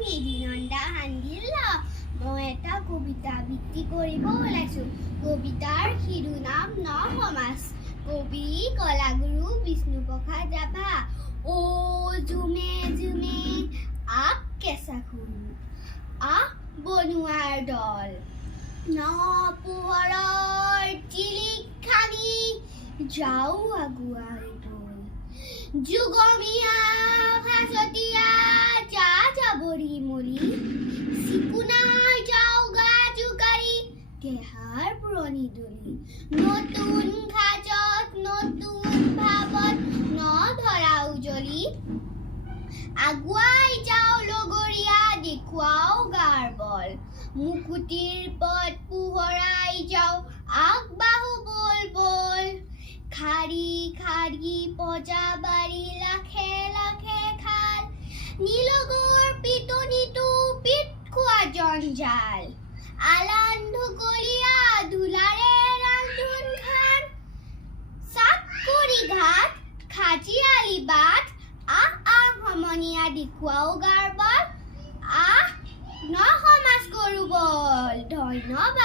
আমি দিনন্দা হান্দিল মই এটা কবিতা বৃত্তি কৰিব ওলাইছোঁ। কবিতাৰ শিৰোনাম ন-সমাজ। কবি কলাগুৰু বিষ্ণুপ্ৰসাদ ৰাভা। ও জুমে জুমে আগ কেঁচা খুন আহ বনুৱাৰ দল, ন পোহৰৰ জিলিক খানি যাও আগুৱাই বল। যুগমীয়া ভাজতীয়া যা যাবৰি মৰি, চিকুনাই যাও গা জোকাৰি দেহাৰ পুৰণি দলি। নতুন সাজত নতুন ভাৱত নধৰা উজলি, আগুৱাই যাও লগৰীয়া দেখুৱাও গাৰ বল। মুকুতিৰ পথ পোহৰাই যাও আগবাঢ়ো বল বল। খাৰী খাৰী পজাবাৰী লাখে লাখে খাল, নীলগৰ পিটনিটো পিট খোৱা জঞ্জাল। আলান ঢকলীয়া ধূলাৰে ৰান্ধোন খান, চাপকৰি ঘাট খাজিয়ালি বাট। আহ আহ সমনীয়া দেখুৱাও গাৰ বল, আহ ন-সমাজ কৰো বল। ধন্যবাদ।